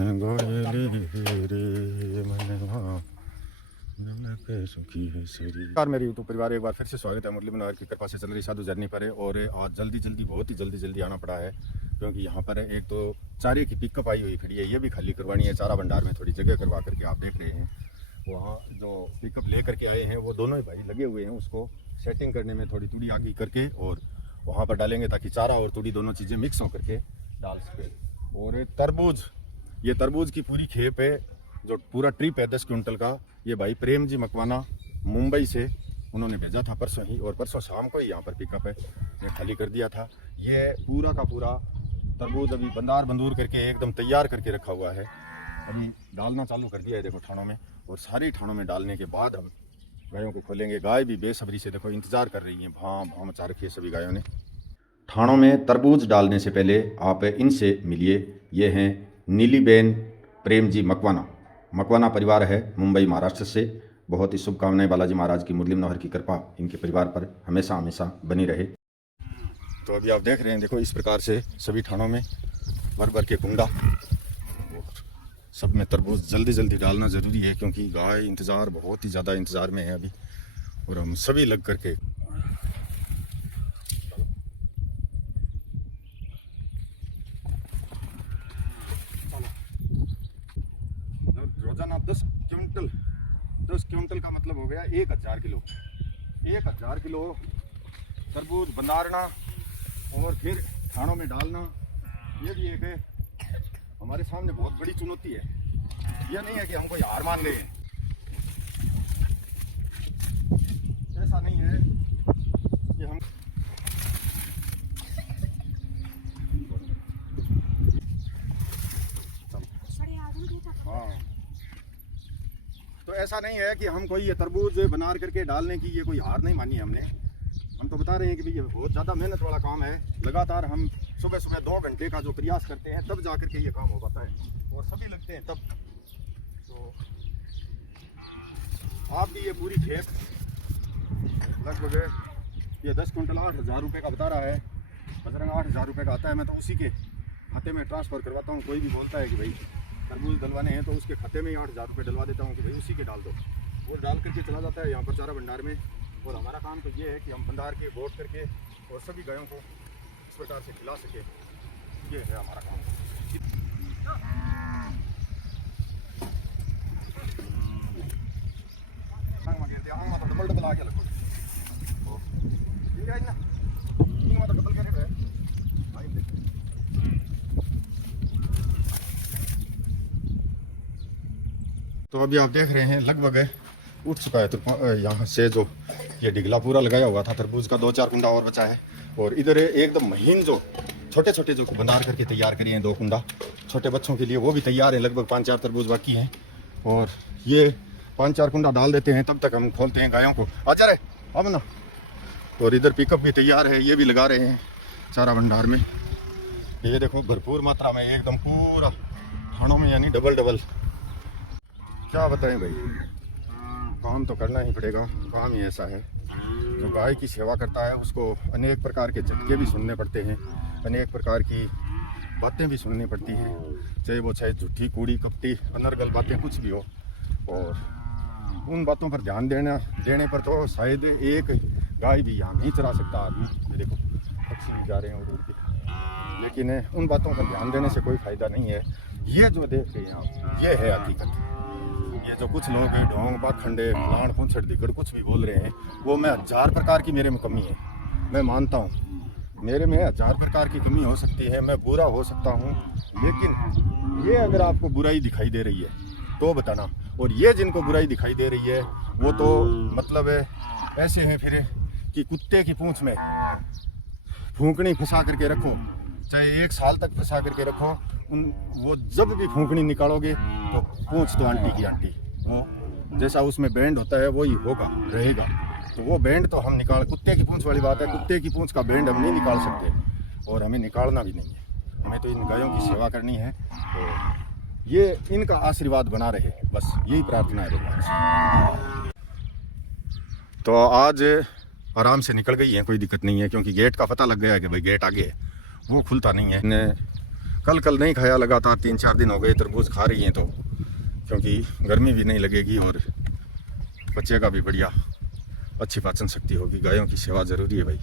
नमस्कार मेरे यूट्यूब परिवार, एक बार फिर से स्वागत है। मुरली मनोहर की कृपा से चल रही साधु जर्नी पर है। और आज बहुत ही जल्दी आना पड़ा है, क्योंकि यहाँ पर एक तो चारे की पिकअप आई हुई खड़ी है, ये भी खाली करवानी है। चारा भंडार में थोड़ी जगह करवा करके आप देख रहे हैं, वहाँ जो पिकअप ले करके आए हैं वो दोनों ही भाई लगे हुए हैं उसको सेटिंग करने में, थोड़ी तूड़ी आगे करके और वहाँ पर डालेंगे ताकि चारा और तूड़ी दोनों चीज़ें मिक्स हो करके डाल सके। और तरबूज, ये तरबूज की पूरी खेप है, जो पूरा ट्रिप है 10 क्विंटल का। ये भाई प्रेम जी मकवाना मुंबई से उन्होंने भेजा था परसों ही, और परसों शाम को ही यहाँ पर पिकअप है, ये खाली कर दिया था। ये पूरा का पूरा तरबूज अभी बंदूर करके एकदम तैयार करके रखा हुआ है। अभी डालना चालू कर दिया है, देखो ठाणों में, और सारी ठाणों में डालने के बाद हम गायों को खोलेंगे। गाय भी बेसब्री से देखो इंतज़ार कर रही हैं, भाव मचा रखी है सभी गायों ने। ठाणों में तरबूज डालने से पहले आप इनसे मिलिए। ये हैं नीलीबेन प्रेम जी मकवाना परिवार है मुंबई महाराष्ट्र से। बहुत ही शुभकामनाएं, बालाजी महाराज की, मुरली मनोहर की कृपा इनके परिवार पर हमेशा बनी रहे। तो अभी आप देख रहे हैं, देखो इस प्रकार से सभी ठाणों में भर के कुंडा, सब में तरबूज जल्दी डालना ज़रूरी है, क्योंकि गाय बहुत ही ज़्यादा इंतज़ार में है अभी, और हम सभी लग करके रोजाना 10 क्विंटल का मतलब हो गया 1000 किलो। 1000 किलो तरबूज बंधारना और फिर ठाणों में डालना, ये भी एक हमारे सामने बहुत बड़ी चुनौती है। यह नहीं है कि हम कोई हार मान गए, ऐसा नहीं है कि हम तो ऐसा नहीं है कि हम कोई ये तरबूज बना करके डालने की ये कोई हार नहीं मानी है हमने। हम तो बता रहे हैं कि भाई ये बहुत ज़्यादा मेहनत वाला काम है। लगातार हम सुबह 2 घंटे का जो प्रयास करते हैं, तब जा करके ये काम हो पाता है, और सभी लगते हैं तब। तो आपकी ये पूरी खेत लगभग ये 10 क्विंटल 8000 रुपये का बता रहा है। बजरंग 8000 रुपये का आता है। मैं तो उसी के खाते में ट्रांसफ़र करवाता हूँ। कोई भी बोलता है कि भाई तरबूज डलवाने हैं, तो उसके खाते में ही 8000 रुपये डलवा देता हूँ कि भाई उसी के डाल दो। वो डाल करके चला जाता है यहाँ पर चारा भंडार में। और हमारा काम तो ये है कि हम भंडार के बोट करके और सभी गायों को इस प्रकार से खिला सके, ये है हमारा काम। डबल आके लगो डबल क्या है। तो अभी आप देख रहे हैं लगभग उठ चुका है। तो यहाँ से जो ये डिगला पूरा लगाया हुआ था तरबूज का, 2-4 कुंडा और बचा है। और इधर एकदम महीन जो छोटे जो बंधार करके तैयार करिए हैं 2 कुंडा छोटे बच्चों के लिए, वो भी तैयार है। लगभग 5-4 तरबूज बाकी हैं, और ये 5-4 कुंडा डाल देते हैं, तब तक हम खोलते हैं गायों को। आजा रहे अब ना। और इधर पिकअप भी तैयार है, ये भी लगा रहे हैं चारा भंडार में। ये देखो भरपूर मात्रा में एकदम पूरा ठाणों में, यानी डबल। क्या बताएं भाई, काम तो करना ही पड़ेगा। काम ही ऐसा है, जो गाय की सेवा करता है उसको अनेक प्रकार के झटके भी सुनने पड़ते हैं, अनेक प्रकार की बातें भी सुननी पड़ती हैं, चाहे झूठी कूड़ी कपटी अनर्गल बातें कुछ भी हो। और उन बातों पर ध्यान देने पर तो शायद एक गाय भी यहाँ नहीं चरा सकता आदमी। ये देखो पक्षी भी जा रहे हैं उड़ के, लेकिन उन बातों पर ध्यान देने से कोई फ़ायदा नहीं है। ये जो देख रहे हैं आप, ये है हकीकत। ये जो कुछ लोग हैं ढोंग पाखंडे प्लांट पूछड़ दिगड़ कुछ भी बोल रहे हैं, वो मैं 1000 प्रकार की मेरे में कमी है, मैं मानता हूँ। मेरे में 1000 प्रकार की कमी हो सकती है, मैं बुरा हो सकता हूँ, लेकिन ये अगर आपको बुराई दिखाई दे रही है तो बताना। और ये जिनको बुराई दिखाई दे रही है वो तो मतलब ऐसे हैं फिर कि कुत्ते की पूंछ में फूंकनी फंसा करके रखो, चाहे 1 साल तक फंसा करके रखो, वो जब भी फूंकनी निकालोगे तो पूंछ तो आंटी की आंटी, वो जैसा उसमें बैंड होता है वही होगा रहेगा। तो वो बैंड तो हम कुत्ते की पूंछ वाली बात है, कुत्ते की पूंछ का बैंड हम नहीं निकाल सकते, और हमें निकालना भी नहीं है। हमें तो इन गायों की सेवा करनी है, तो ये इनका आशीर्वाद बना रहे, बस यही प्रार्थना है भगवान। तो आज आराम से निकल गई है, कोई दिक्कत नहीं है, क्योंकि गेट का पता लग गया है कि भाई गेट आगे है, वो खुलता नहीं है। कल नहीं खाया, लगातार 3-4 दिन हो गए तरबूज खा रही हैं, तो क्योंकि गर्मी भी नहीं लगेगी और पचेगा भी बढ़िया, अच्छी पाचन शक्ति होगी। गायों की सेवा ज़रूरी है भाई।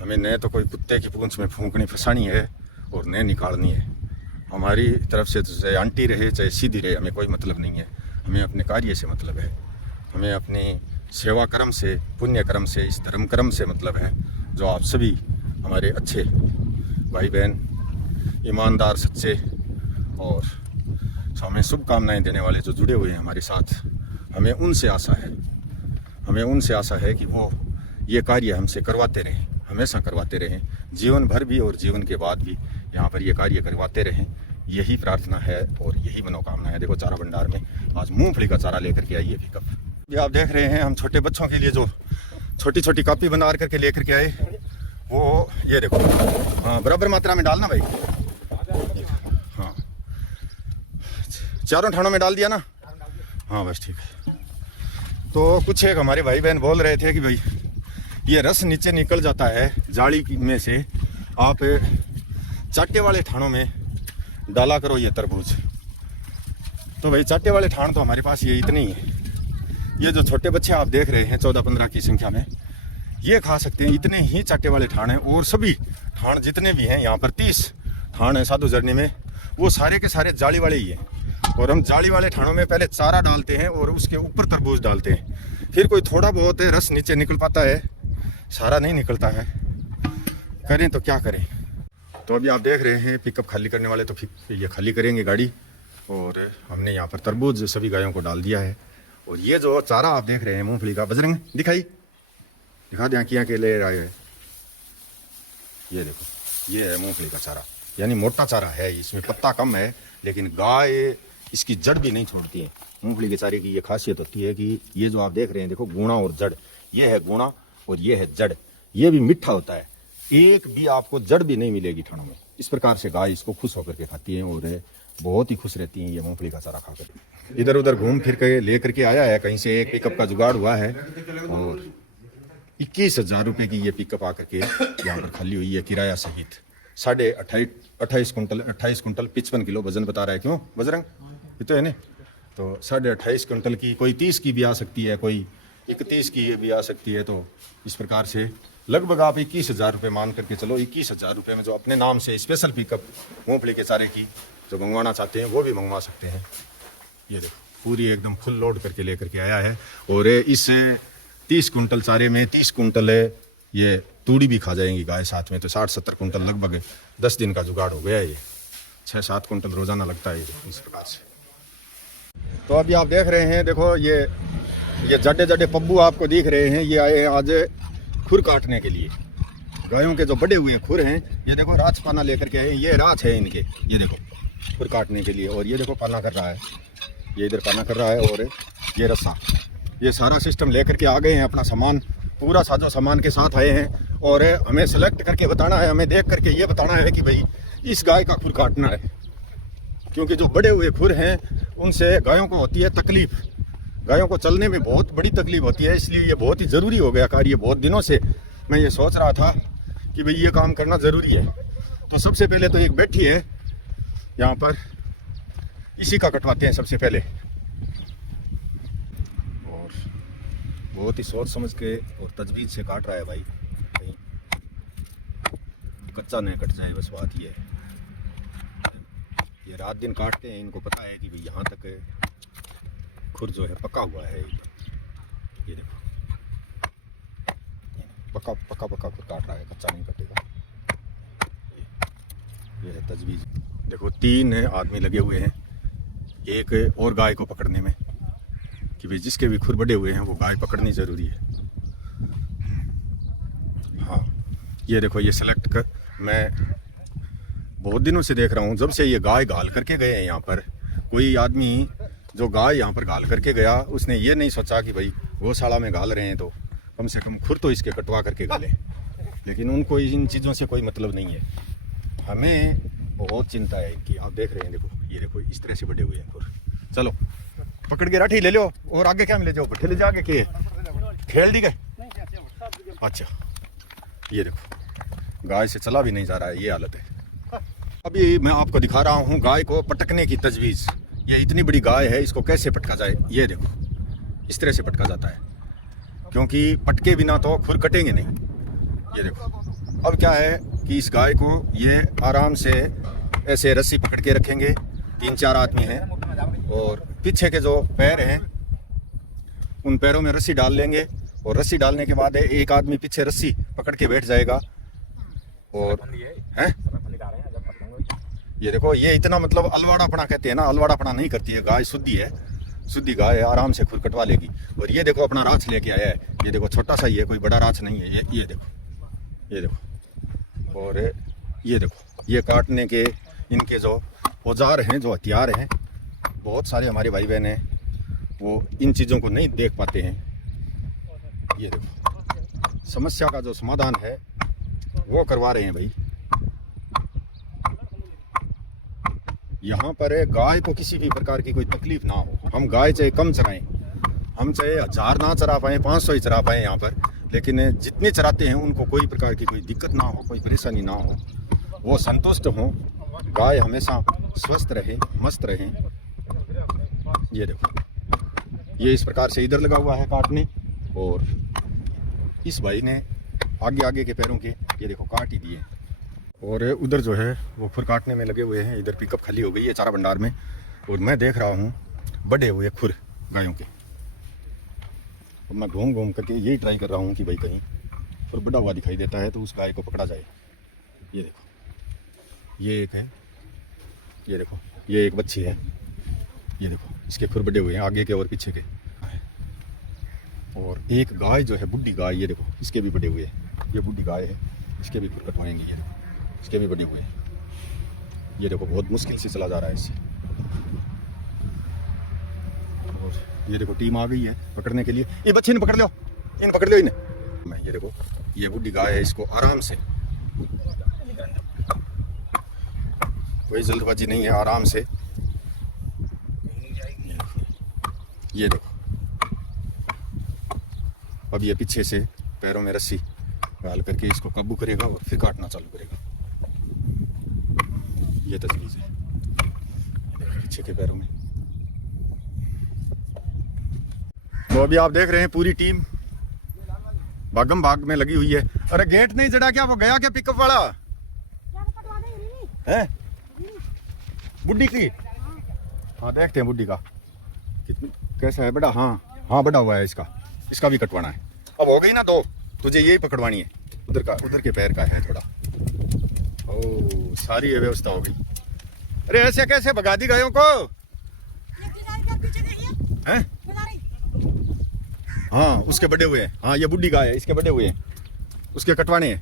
हमें न तो कोई कुत्ते की पूंछ में फूंकनी फंसानी है और न निकालनी है। हमारी तरफ से तो चाहे आंटी रहे चाहे सीधी रहे, हमें कोई मतलब नहीं है। हमें अपने कार्य से मतलब है, हमें अपनी सेवा कर्म से, पुण्य कर्म से, इस धर्म कर्म से मतलब है, जो आप सभी हमारे अच्छे भाई बहन, ईमानदार, सच्चे और हमें शुभकामनाएं देने वाले जो जुड़े हुए हैं हमारे साथ, हमें उनसे आशा है कि वो ये कार्य हमसे करवाते रहें, हमेशा करवाते रहें, जीवन भर भी और जीवन के बाद भी यहाँ पर ये कार्य करवाते रहें। यही प्रार्थना है और यही मनोकामना है। देखो चारा भंडार में आज मूंगफली का चारा लेकर के आई है पिकअप। ये आप देख रहे हैं, हम छोटे बच्चों के लिए जो छोटी छोटी कापी बना करके लेकर के आए, वो ये देखो। हाँ, बराबर मात्रा में डालना भाई। हाँ, चारों ठाणों में डाल दिया ना? हाँ बस ठीक है। तो कुछ एक हमारे भाई बहन बोल रहे थे कि भाई ये रस नीचे निकल जाता है जाली में से, आप चाटे वाले ठाणों में डाला करो ये तरबूज। तो भाई चाटे वाले ठाण तो हमारे पास ये इतने ही है। ये जो छोटे बच्चे आप देख रहे हैं 14-15 की संख्या में, ये खा सकते हैं, इतने ही चाटे वाले ठाण हैं। और सभी ठाण जितने भी हैं यहाँ पर 30 ठाण है साधु जर्नी में, वो सारे के सारे जाली वाले ही हैं। और हम जाली वाले ठाणों में पहले चारा डालते हैं और उसके ऊपर तरबूज डालते हैं। फिर कोई थोड़ा बहुत रस नीचे निकल पाता है, सारा नहीं निकलता है। करें तो क्या करें। तो अभी आप देख रहे हैं पिकअप खाली करने वाले तो फिर ये खाली करेंगे गाड़ी, और हमने यहाँ पर तरबूज सभी गायों को डाल दिया है। और ये जो चारा आप देख रहे हैं मूंगफली का, बजरंग दिखा दें आँखियाँ के ले आए हैं। ये देखो, ये है मूंगफली का चारा, यानी मोटा चारा है, इसमें पत्ता कम है, लेकिन गाय इसकी जड़ भी नहीं छोड़ती है। मूंगफली के चारे की ये खासियत होती है कि ये जो आप देख रहे हैं, देखो गुणा और जड़, ये है गुणा और ये है जड़। ये भी मीठा होता है, एक भी आपको जड़ भी नहीं मिलेगी ठाणों में। इस प्रकार से गाय इसको खुश होकर के खाती है और बहुत ही खुश रहती हैं ये मूंगफली का चारा खाकर। इधर उधर घूम फिर के लेकर के आया है, कहीं से एक पिकअप का जुगाड़ हुआ है और 21,000 रुपये की ये पिकअप आकर के यहाँ पर खाली हुई है किराया सहित। 28 कुंटल 55 किलो वजन बता रहा है। क्यों बजरंग, ये तो है ना? तो 28.5 कुंटल की, कोई 30 की भी आ सकती है, कोई 31 की भी आ सकती है। तो इस प्रकार से लगभग आप 21,000 रुपये मान करके चलो। 21,000 रुपये में जो अपने नाम से स्पेशल पिकअप मूंगफली के चारे की जो मंगवाना चाहते हैं वो भी मंगवा सकते हैं। ये देखो पूरी एकदम फुल लोड करके लेकर के आया है। और इस 30 कुंटल चारे में 30 कुंटल ये तूड़ी भी खा जाएंगी गाय साथ में, तो 60-70 कुंटल लगभग 10 दिन का जुगाड़ हो गया है। ये 6-7 कुंटल रोजाना लगता है इस प्रकार से। तो अभी आप देख रहे हैं, देखो ये जड्डे पब्बू आपको दिख रहे हैं, ये आए हैं आज खुर काटने के लिए। गायों के जो बड़े हुए खुर हैं, ये देखो राछ पाना लेकर के आए, ये राछ है इनके, ये देखो खुर काटने के लिए। और ये देखो पाना कर रहा है, ये इधर पाना कर रहा है, और ये रस्सा, ये सारा सिस्टम लेकर के आ गए हैं। अपना सामान पूरा साजो सामान के साथ आए हैं और हमें सेलेक्ट करके बताना है, हमें देख करके ये बताना है कि भाई इस गाय का खुर काटना है। क्योंकि जो बड़े हुए खुर हैं उनसे गायों को होती है तकलीफ, गायों को चलने में बहुत बड़ी तकलीफ होती है। इसलिए ये बहुत ही ज़रूरी हो गया कार्य। बहुत दिनों से मैं ये सोच रहा था कि भाई ये काम करना ज़रूरी है। तो सबसे पहले तो एक बैठी है यहाँ पर, इसी का कटवाते हैं सबसे पहले। और बहुत ही सोच समझ के और तजवीज़ से काट रहा है भाई, कहीं कच्चा नहीं कट जाए, बस बात ये है। ये रात दिन काटते हैं, इनको पता है कि भाई यहाँ तक खुर जो है पका हुआ है। ये देखो पका खुर काट रहा है, कच्चा नहीं कटेगा। ये है तजवीज़। देखो 3 आदमी लगे हुए हैं एक और गाय को पकड़ने में, कि भाई जिसके भी खुर बड़े हुए हैं वो गाय पकड़नी ज़रूरी है। हाँ, ये देखो ये सेलेक्ट कर, मैं बहुत दिनों से देख रहा हूँ, जब से ये गाय घाल करके गए हैं यहाँ पर। कोई आदमी जो गाय यहाँ पर घाल करके गया, उसने ये नहीं सोचा कि भाई गौशाला में घाल रहे हैं तो कम से कम खुर तो इसके कटवा करके गालें। लेकिन उनको इन चीज़ों से कोई मतलब नहीं है। हमें बहुत चिंता है कि आप देख रहे हैं, देखो ये देखो इस तरह से बड़े हुए हैं खुर। चलो पकड़ के राठी ले लो, और आगे क्या मिले जाओ, पट्टे ले जाके के खेल दी गए। अच्छा ये देखो गाय से चला भी नहीं जा रहा है, ये हालत है। अभी मैं आपको दिखा रहा हूँ गाय को पटकने की तजवीज़। ये इतनी बड़ी गाय है, इसको कैसे पटका जाए। ये देखो, इस तरह से पटका जाता है, क्योंकि पटके बिना तो खुर कटेंगे नहीं। ये देखो, अब क्या है कि इस गाय को ये आराम से ऐसे रस्सी पकड़ के रखेंगे, 3-4 आदमी हैं, और पीछे के जो पैर हैं उन पैरों में रस्सी डाल लेंगे, और रस्सी डालने के बाद एक आदमी पीछे रस्सी पकड़ के बैठ जाएगा। और हैं ये देखो, ये इतना मतलब अलवाड़ापना कहते हैं ना, अलवाड़ापना नहीं करती है गाय, शुद्धि है, शुद्धि गाय है, आराम से खुर कटवा लेगी। और ये देखो अपना राछ लेके आया है, ये देखो छोटा सा ही है, कोई बड़ा राछ नहीं है। ये देखो, ये देखो, और ये देखो, ये काटने के इनके जो औजार हैं, जो हथियार हैं, बहुत सारे हमारे भाई बहन हैं वो इन चीज़ों को नहीं देख पाते हैं। ये देखो, समस्या का जो समाधान है वो करवा रहे हैं भाई। यहाँ पर गाय को किसी भी प्रकार की कोई तकलीफ ना हो। हम गाय चाहे कम चराएं, हम चाहे 1000 ना चरा पाएँ, 500 ही चरा पाएँ यहाँ पर, लेकिन जितने चराते हैं उनको कोई प्रकार की कोई दिक्कत ना हो, कोई परेशानी ना हो, वो संतुष्ट हों, गाय हमेशा स्वस्थ रहे, मस्त रहे। ये देखो, ये इस प्रकार से इधर लगा हुआ है काटने, और इस भाई ने आगे आगे के पैरों के ये देखो काट ही दिए, और उधर जो है वो खुर काटने में लगे हुए हैं। इधर पिकअप खाली हो गई है चारा भंडार में, और मैं देख रहा हूँ बड़े हुए खुर गायों के। और मैं घूम घूम करके यही ट्राई कर रहा हूँ कि भाई कहीं खुर बड़ा हुआ दिखाई देता है तो उस गाय को पकड़ा जाए। ये देखो, ये एक है, ये देखो, ये एक बच्ची है, ये देखो इसके खुर बड़े हुए हैं आगे के और पीछे के। और एक गाय जो है बुढ़ी गाय, ये देखो इसके भी बड़े हुए हैं, ये बुढ़ी गाय है, इसके भी खुर कटवाएंगे। ये देखो, इसके भी बड़े हुए हैं। ये देखो, बहुत मुश्किल से चला जा रहा है इससे। और ये देखो टीम आ गई है पकड़ने के लिए। ये बच्चे ने पकड़ लो, इन पकड़ लो इन्हें। मैं ये देखो, ये बुढ़ी गाय है, इसको आराम से, कोई जल्दबाजी नहीं है, आराम से। ये देखो, अब ये पीछे से पैरों में रस्सी डाल करके इसको काबू करेगा और फिर काटना चालू करेगा। ये तजवीज़ है, पीछे के पैरों में। तो अभी आप देख रहे हैं पूरी टीम भागम भाग में लगी हुई है। अरे गेट नहीं जड़ा क्या, वो गया क्या पिकअप वाला है बुड्ढी की? हाँ देखते हैं बुड्ढी का कितनी कैसा है, बड़ा। हाँ हाँ बड़ा हुआ है इसका, इसका भी कटवाना है। अब हो गई ना दो, तुझे यही पकड़वानी है। उधर का, उधर के पैर का है थोड़ा। ओ सारी व्यवस्था हो गई। अरे ऐसे कैसे भगा दी गायों को हैं? हाँ उसके बड़े हुए हैं। हाँ ये बुढ़ी गाय है, इसके बड़े हुए हैं, उसके कटवाने हैं।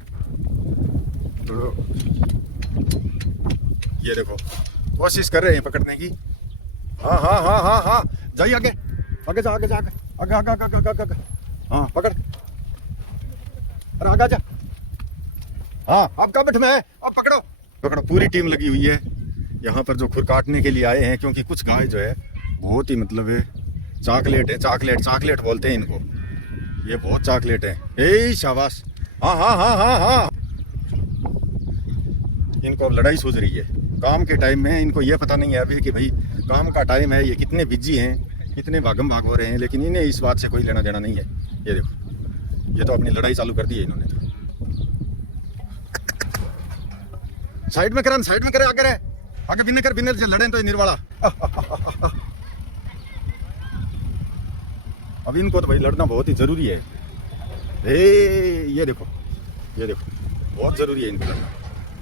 तो ये देखो कोशिश कर रहे हैं पकड़ने की। हाँ हाँ हाँ हाँ हाँ जाइए आगे, आगे जा, आगे जा, आगे आगे आगे आगे आगे आगे, आगे। हाँ पकड़, अरे आगे जा। हाँ अब कब बैठ में है, अब पकड़ो पकड़ो। पूरी टीम लगी हुई है यहाँ पर, जो खुर काटने के लिए आए हैं, क्योंकि कुछ गाय जो है बहुत ही मतलब चॉकलेट है, चॉकलेट चॉकलेट बोलते हैं इनको, ये बहुत चॉकलेट है। ए शाबाश, हाँ हाँ हाँ हाँ हाँ। इनको अब लड़ाई सूझ रही है काम के टाइम में। इनको ये पता नहीं है अभी कि भाई काम का टाइम है, ये कितने बिजी हैं, कितने भागम भाग हो रहे हैं, लेकिन इन्हें इस बात से कोई लेना देना नहीं है। ये देखो, ये तो अपनी लड़ाई चालू कर दी है इन्होंने। तो साइड में करें, साइड में करे, आगे रहे, आगे बिने कर, बिने लड़े तो निर्वाड़ा। अब इनको तो भाई लड़ना बहुत ही जरूरी है। ये देखो, ये देखो, बहुत जरूरी है इनको लड़ना,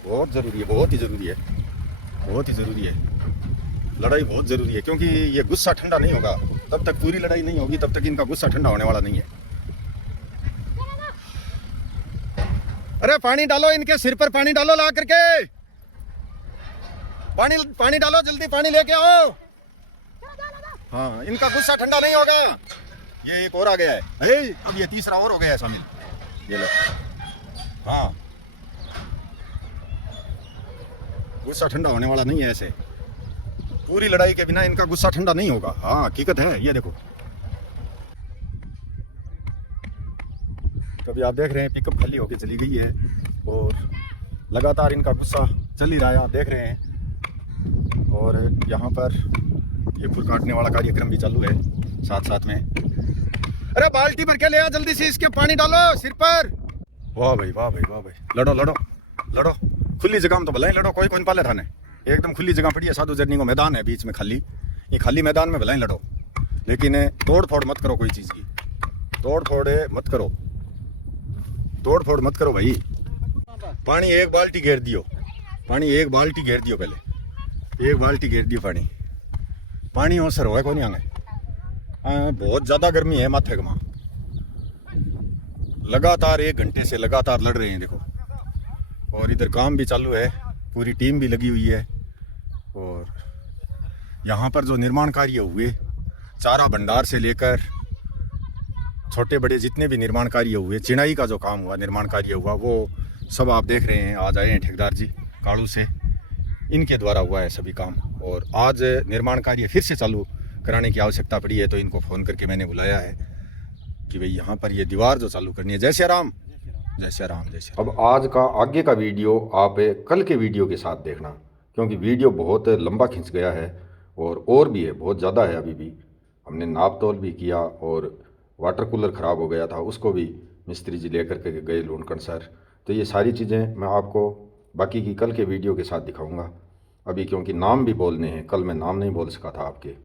बहुत जरूरी है, बहुत ही जरूरी है, बहुत ही जरूरी है। लड़ाई बहुत जरूरी है, क्योंकि ये गुस्सा ठंडा नहीं होगा तब तक, पूरी लड़ाई नहीं होगी तब तक इनका गुस्सा ठंडा होने वाला नहीं है। अरे पानी डालो, इनके सिर पर पानी डालो, ला करके पानी पानी डालो, जल्दी पानी लेके आओ। हाँ इनका गुस्सा ठंडा नहीं होगा। ये एक और आ गया है, अब ये तीसरा और हो गया है शामिल। ये लो, हाँ गुस्सा ठंडा होने वाला नहीं है ऐसे, पूरी लड़ाई के बिना इनका गुस्सा ठंडा नहीं होगा। हाँ हकीकत है। ये देखो, तो अभी आप देख रहे हैं पिकअप खाली होके चली गई है, और लगातार इनका गुस्सा चल ही रहा है, आप देख रहे हैं। और यहाँ पर ये फूल काटने वाला कार्यक्रम भी चालू है साथ साथ में। अरे बाल्टी भर के ले आ जल्दी से, इसके पानी डालो सिर पर। वाह भाई वाह भाई वाह भाई, लड़ो लड़ो लड़ो, खुली जगह में तो भला ही लड़ो, कोई पाले थाने, एकदम खुली जगह पड़ी है, साधु जर्नी को मैदान है बीच में खाली, ये खाली मैदान में भला ही लड़ो, लेकिन तोड़ फोड़ मत करो, कोई चीज़ की तोड़ फोड़ मत करो, तोड़ फोड़ मत करो भाई। पानी एक बाल्टी घेर दियो, पानी एक बाल्टी घेर दियो, पहले एक बाल्टी घेर दियो पानी, पानी हो सर हो नहीं आगे। बहुत ज़्यादा गर्मी है माथे के वहाँ, लगातार 1 घंटे से लगातार लड़ रहे हैं देखो। और इधर काम भी चालू है, पूरी टीम भी लगी हुई है। और यहाँ पर जो निर्माण कार्य हुए, चारा भंडार से लेकर छोटे बड़े जितने भी निर्माण कार्य हुए, चिनाई का जो काम हुआ, निर्माण कार्य हुआ, वो सब आप देख रहे हैं। आज आए हैं ठेकेदार जी काड़ू से, इनके द्वारा हुआ है सभी काम। और आज निर्माण कार्य फिर से चालू कराने की आवश्यकता पड़ी है, तो इनको फ़ोन करके मैंने बुलाया है कि भाई यहाँ पर ये दीवार जो चालू करनी है। जय श्री राम, जय श्री राम, जय श्री राम। अब आज का आगे का वीडियो आप कल के वीडियो के साथ देखना, क्योंकि वीडियो बहुत लंबा खिंच गया है और भी है, बहुत ज़्यादा है। अभी भी हमने नाप तोल भी किया और वाटर कूलर ख़राब हो गया था, उसको भी मिस्त्री जी लेकर के गए लूनकंड सर। तो ये सारी चीज़ें मैं आपको बाकी की कल के वीडियो के साथ दिखाऊंगा अभी, क्योंकि नाम भी बोलने हैं, कल मैं नाम नहीं बोल सका था आपके।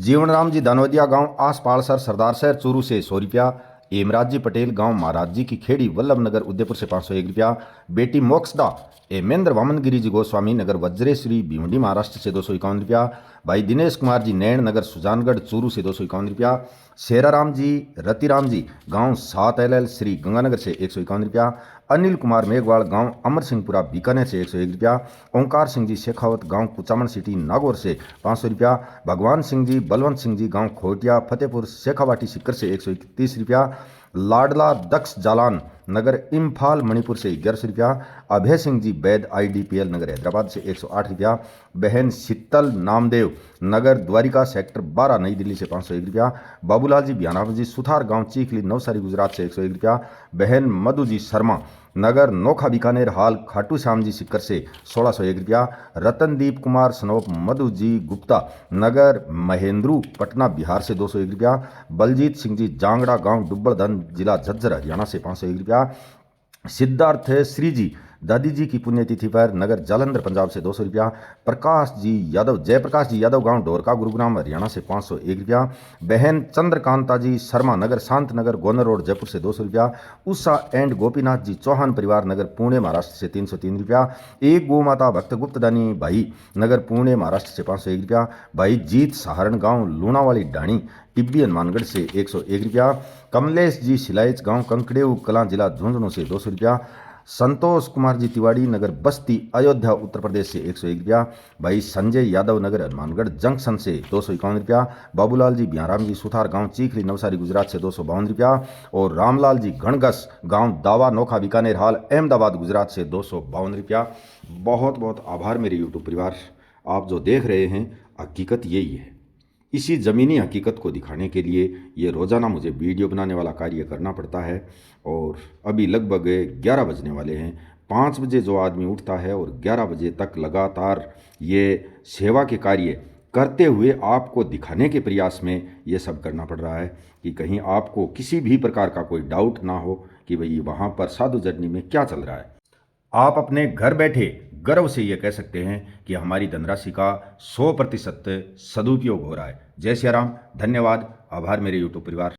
जीवनराम जी दानोदिया गांव आसपालसर सरदार शहर चूरू से 100 रुपया। हेमराज जी पटेल गांव महाराज जी की खेड़ी वल्लभ नगर उदयपुर से 501 रुपया। बेटी मोक्षदा हेमेंद्र वामन गिरी जी गोस्वामी नगर वज्रेश्वरी भिवंडी महाराष्ट्र से 251 रुपया। भाई दिनेश कुमार जी नैण नगर सुजानगढ़ चूरू से 251 रुपया। शेराराम जी रतिराम जी गांव 7 LL श्री गंगानगर से 151 रुपया। अनिल कुमार मेघवाल गांव अमर सिंहपुरा बीकानेर से 101 रुपया। ओंकार सिंह जी शेखावत गांव कुचामन सिटी नागौर से 500 रुपया। भगवान सिंह जी बलवंत सिंह जी गांव खोटिया फतेहपुर शेखावाटी सिक्कर से 131 रुपया। लाडला दक्ष जालान नगर इम्फाल मणिपुर से 1100 रुपया। अभय सिंह जी बैद IDPL नगर हैदराबाद से 108 रुपया। बहन शीतल नामदेव नगर द्वारिका सेक्टर 12 नई दिल्ली से 501 रुपया। बाबूलाल जी बियानाव जी सुथार गांव चीखली नवसारी गुजरात से 101 रुपया। बहन मधु जी शर्मा नगर नोखा बीकानेर हाल खाटू श्याम जी सिक्कर से 1601 रुपया। रतनदीप कुमार सनोप मधु जी गुप्ता नगर महेंद्रू पटना बिहार से 201 रुपया। बलजीत सिंह जी जांगड़ा गांव डुब्बड़धन जिला झज्जर हरियाणा से 501 रुपया। सिद्धार्थ श्री जी दादी जी की पुण्यतिथि पर नगर जालंधर पंजाब से 200 रुपया। प्रकाश जी यादव जयप्रकाश जी यादव गांव ढोरका गुरुग्राम हरियाणा से 501 रुपया। बहन चंद्रकांता जी शर्मा नगर शांत नगर गोनर रोड जयपुर से 200 रुपया। उषा एंड गोपीनाथ जी चौहान परिवार नगर पुणे महाराष्ट्र से 303 रुपया। एक गो माता भक्त गुप्तदानी भाई नगर पुणे महाराष्ट्र से 501 रुपया। भाई जीत सहारण गांव लूणावाली डाणी टिब्बी हनुमानगढ़ से 101 रुपया। कमलेश जी शिलाइच गांव कंकड़ेऊ कलां जिला झुंझुनू से 200 रुपया। संतोष कुमार जी तिवाड़ी नगर बस्ती अयोध्या उत्तर प्रदेश से 101 रुपया। भाई संजय यादव नगर हनुमानगढ़ जंक्शन से 251 रुपया। बाबूलाल जी बिहाराम जी सुथार गांव चीखली नवसारी गुजरात से 252 रुपया। और रामलाल जी घणगस गांव दावा नोखा बीकानेर हाल अहमदाबाद गुजरात से 252 रुपया। बहुत बहुत आभार मेरे यूट्यूब परिवार, आप जो देख रहे हैं हकीकत यही है। इसी ज़मीनी हकीकत को दिखाने के लिए ये रोज़ाना मुझे वीडियो बनाने वाला कार्य करना पड़ता है। और अभी लगभग 11 बजने वाले हैं। 5 बजे जो आदमी उठता है और 11 बजे तक लगातार ये सेवा के कार्य करते हुए आपको दिखाने के प्रयास में ये सब करना पड़ रहा है कि कहीं आपको किसी भी प्रकार का कोई डाउट ना हो कि भाई वहाँ पर साधु जर्नी में क्या चल रहा है। आप अपने घर बैठे गर्व से ये कह सकते हैं कि हमारी धनराशि का 100% सदुपयोग हो रहा है। जय श्री राम, धन्यवाद, आभार मेरे यूट्यूब परिवार।